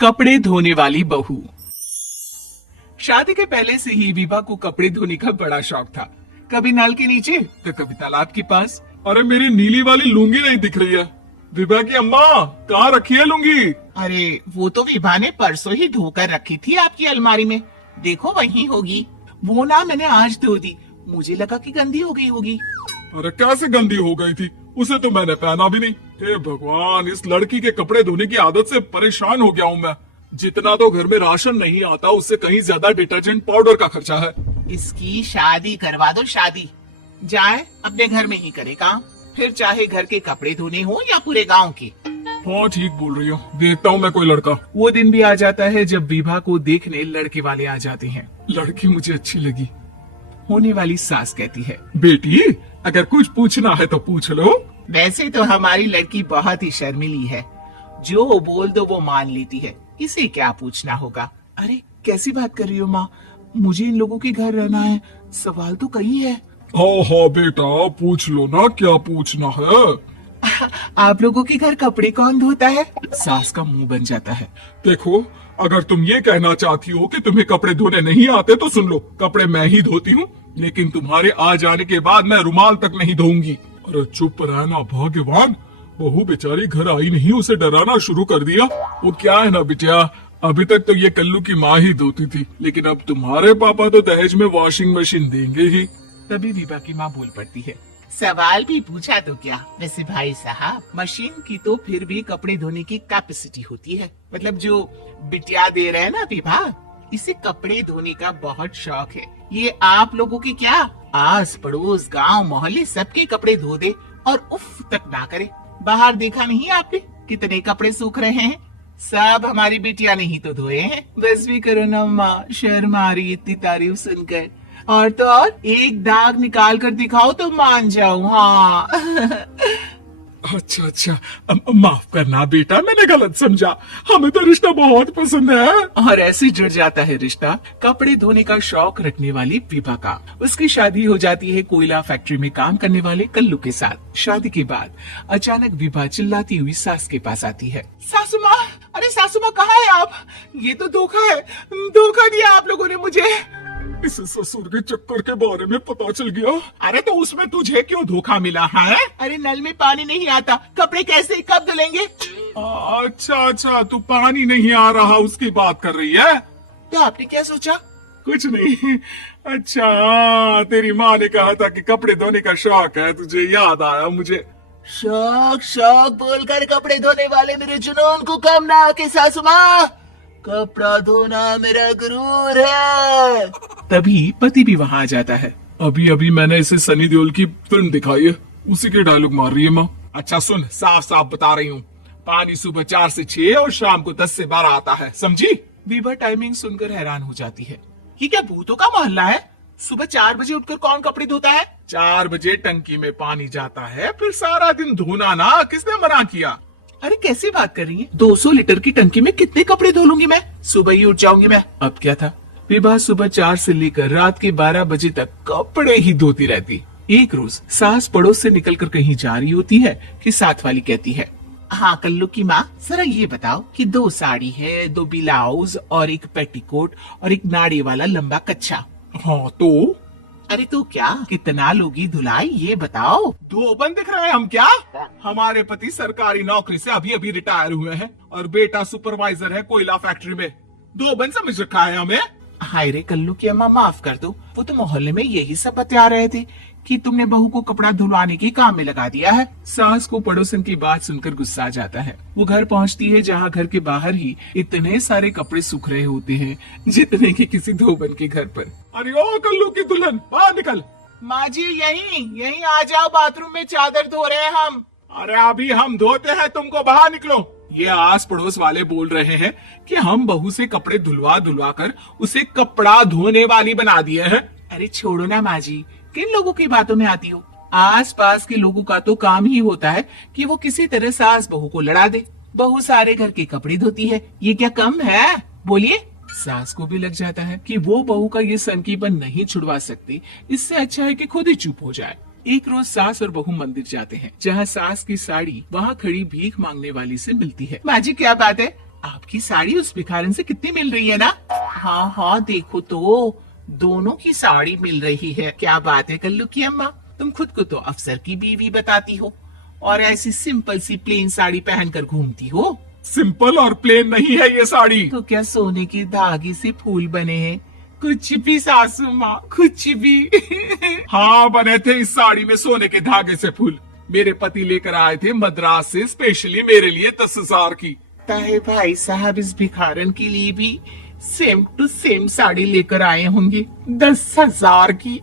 कपड़े धोने वाली बहू। शादी के पहले से ही विभा को कपड़े धोने का बड़ा शौक था। कभी नल के नीचे तो कभी तालाब के पास। अरे मेरी नीली वाली लुंगी नहीं दिख रही है। विभा की अम्मा, कहाँ रखी है लुंगी? अरे वो तो विभा ने परसों ही धोकर रखी थी आपकी अलमारी में, देखो वहीं होगी। वो ना मैंने आज धो दी, मुझे लगा कि गंदी हो गई होगी। अरे कैसे गंदी हो गई थी? उसे तो मैंने पहना भी नहीं। हे भगवान, इस लड़की के कपड़े धोने की आदत से परेशान हो गया हूँ मैं। जितना तो घर में राशन नहीं आता, उससे कहीं ज्यादा डिटर्जेंट पाउडर का खर्चा है। इसकी शादी करवा दो, शादी जाए अपने घर में ही करे काम, फिर चाहे घर के कपड़े धोने हो या पूरे गांव के। हाँ ठीक बोल रही हो, देखता हूँ मैं कोई लड़का। वो दिन भी आ जाता है जब विभा को देखने लड़के वाले आ जाते हैं। लड़की मुझे अच्छी लगी। होने वाली सास कहती है, बेटी अगर कुछ पूछना है तो पूछ लो। वैसे तो हमारी लड़की बहुत ही शर्मीली है, जो बोल दो वो मान लेती है, इसे क्या पूछना होगा। अरे कैसी बात कर रही हो माँ, मुझे इन लोगों के घर रहना है, सवाल तो कई है। हाँ हाँ बेटा, पूछ लो ना, क्या पूछना है। आप लोगों के घर कपड़े कौन धोता है? सास का मुंह बन जाता है। देखो, अगर तुम ये कहना चाहती हो कि तुम्हें कपड़े धोने नहीं आते तो सुन लो, कपड़े मैं ही धोती हूँ, लेकिन तुम्हारे आ जाने के बाद मैं रुमाल तक नहीं धोऊंगी। अरे चुप रहना भगवान, बहू बेचारी घर आई नहीं, उसे डराना शुरू कर दिया। वो क्या है ना बिटिया, अभी तक तो ये कल्लू की माँ ही धोती थी, लेकिन अब तुम्हारे पापा तो दहेज में वॉशिंग मशीन देंगे ही। तभी विभा की माँ बोल पड़ती है, सवाल भी पूछा तो क्या। वैसे भाई साहब, मशीन की तो फिर भी कपड़े धोने की कैपेसिटी होती है, मतलब जो बिटिया दे रहे हैं ना विभा, इसे कपड़े धोने का बहुत शौक है। ये आप लोगों के क्या, आस पड़ोस गांव मोहल्ले सबके कपड़े धो दे और उफ तक ना करे। बाहर देखा नहीं आपने कितने कपड़े सूख रहे हैं, सब हमारी बिटिया ने ही तो धोए हैं। बस भी करो ना माँ, शर्म आ रही इतनी तारीफ सुनकर। और तो और एक दाग निकाल कर दिखाओ तो मान जाऊं। हाँ अच्छा, माफ करना बेटा, मैंने गलत समझा। हमें तो रिश्ता बहुत पसंद है। और ऐसे जुड़ जाता है रिश्ता कपड़े धोने का शौक रखने वाली विभा का। उसकी शादी हो जाती है कोयला फैक्ट्री में काम करने वाले कल्लू के साथ। शादी के बाद अचानक विभा चिल्लाती हुई सास के पास आती है। सासू माँ, अरे सासू माँ कहाँ है आप? ये तो धोखा है, धोखा दिया आप लोगों ने मुझे। इस ससुर के चक्कर के बारे में पता चल गया। अरे तो उसमें तुझे क्यों धोखा मिला है? अरे नल में पानी नहीं आता, कपड़े कैसे कब धुलेंगे? अच्छा, तू पानी नहीं आ रहा उसकी बात कर रही है। तो आपने क्या सोचा? कुछ नहीं। अच्छा, तेरी माँ ने कहा था कि कपड़े धोने का शौक है तुझे, याद आया मुझे। शौक बोलकर कपड़े धोने वाले मेरे जुनून को कम ना आके सासू माँ, कपड़ा धोना मेरा गुरूर है। तभी पति भी वहाँ आ जाता है। अभी मैंने इसे सनी देओल की फिल्म दिखाई है, उसी के डायलॉग मार रही है माँ। अच्छा सुन, साफ साफ बता रही हूँ, पानी सुबह 4 से 6 और शाम को 10 से 12 आता है, समझी? विभा टाइमिंग सुनकर हैरान हो जाती है। ये क्या भूतों का मोहल्ला है? सुबह 4 बजे उठकर कौन कपड़े धोता है? 4 बजे टंकी में पानी जाता है, फिर सारा दिन धोना ना, किसने मना किया? अरे कैसी बात कर रही है, 200 लीटर की टंकी में कितने कपड़े धो लूंगी मैं, सुबह ही उठ जाऊंगी मैं। अब क्या था, विभा सुबह 4 से लेकर रात के 12 बजे तक कपड़े ही धोती रहती। एक रोज सास पड़ोस से निकलकर कहीं जा रही होती है कि साथ वाली कहती है, हाँ कल्लू की माँ, जरा ये बताओ कि 2 साड़ी है, 2 ब्लाउज और एक पेटीकोट और एक नाड़ी वाला लंबा कच्छा। हाँ तो? अरे तो क्या, कितना लोगी धुलाई ये बताओ। 2 बन दिख रहे हैं हम क्या? हमारे पति सरकारी नौकरी से अभी रिटायर हुए हैं और बेटा सुपरवाइजर है कोयला फैक्ट्री में। 2 बन समझ रखा है हमें? हाय रे कल्लू की अम्मा, माफ कर दो, वो तो मोहल्ले में यही सब बता रहे थे कि तुमने बहू को कपड़ा धुलवाने के काम में लगा दिया है। सास को पड़ोसन की बात सुनकर गुस्सा आ जाता है। वो घर पहुंचती है जहां घर के बाहर ही इतने सारे कपड़े सूख रहे होते हैं जितने कि किसी धोबन के घर पर। अरे ओ कल्लू की दुल्हन, बाहर निकल। माँ जी यहीं आ जाओ, बाथरूम में चादर धो रहे हैं हम। अरे अभी हम धोते हैं, तुमको बाहर निकलो। ये आस पड़ोस वाले बोल रहे हैं कि हम बहू से कपड़े धुलवा कर उसे कपड़ा धोने वाली बना दिए हैं। अरे छोड़ो ना माँ जी, किन लोगों की बातों में आती हो। आस पास के लोगों का तो काम ही होता है कि वो किसी तरह सास बहू को लड़ा दे। बहू सारे घर के कपड़े धोती है, ये क्या कम है? बोलिए। सास को भी लग जाता है कि वो बहू का ये सनकीपन नहीं छुड़वा सकती, इससे अच्छा है कि खुद ही चुप हो जाए। एक रोज सास और बहू मंदिर जाते हैं, जहाँ सास की साड़ी वहाँ खड़ी भीख मांगने वाली से मिलती है। माँ जी क्या बात है, आपकी साड़ी उस भिखारन से कितनी मिल रही है ना? हाँ हाँ, देखो तो दोनों की साड़ी मिल रही है। क्या बात है कल्लू की अम्मा, तुम खुद को तो अफसर की बीवी बताती हो और ऐसी सिंपल सी प्लेन साड़ी पहनकर घूमती हो। सिंपल और प्लेन नहीं है ये साड़ी। तो क्या सोने के धागे से फूल बने हैं? कुछ भी सासू माँ, कुछ भी। हाँ, बने थे इस साड़ी में सोने के धागे से फूल। मेरे पति लेकर आए थे मद्रास से स्पेशली मेरे लिए 10,000 की। ताहे भाई साहब इस भिखारन के लिए भी सेम टू सेम साड़ी लेकर आए होंगे 10,000 की।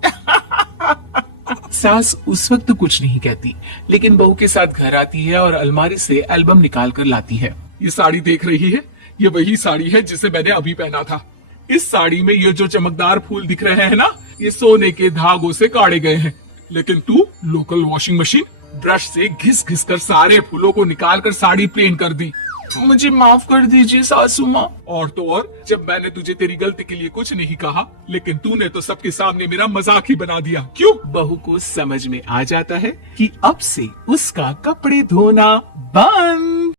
सास उस वक्त तो कुछ नहीं कहती, लेकिन बहू के साथ घर आती है और अलमारी से एल्बम निकाल कर लाती है। ये साड़ी देख रही है, ये वही साड़ी है जिसे मैंने अभी पहना था। इस साड़ी में ये जो चमकदार फूल दिख रहे हैं ना, ये सोने के धागों से काटे गए हैं। लेकिन तू लोकल वॉशिंग मशीन ब्रश से घिस घिस कर सारे फूलों को निकाल कर साड़ी प्लेन कर दी। मुझे माफ कर दीजिए सासू माँ। और तो और, जब मैंने तुझे तेरी गलती के लिए कुछ नहीं कहा, लेकिन तूने तो सबके सामने मेरा मजाक ही बना दिया। क्यों? बहू को समझ में आ जाता है कि अब से उसका कपड़े धोना बंद।